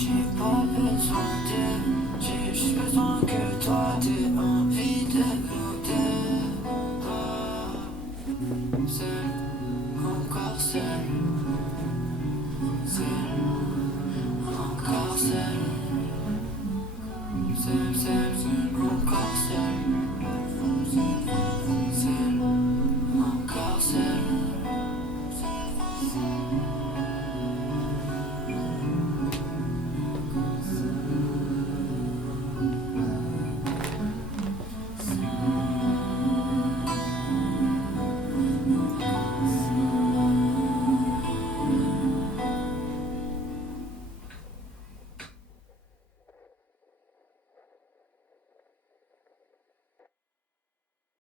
J'ai pas besoin d'elle, j'ai juste besoin que toi t'aies envie de nous deux. Seul, encore seul, seul, encore seul.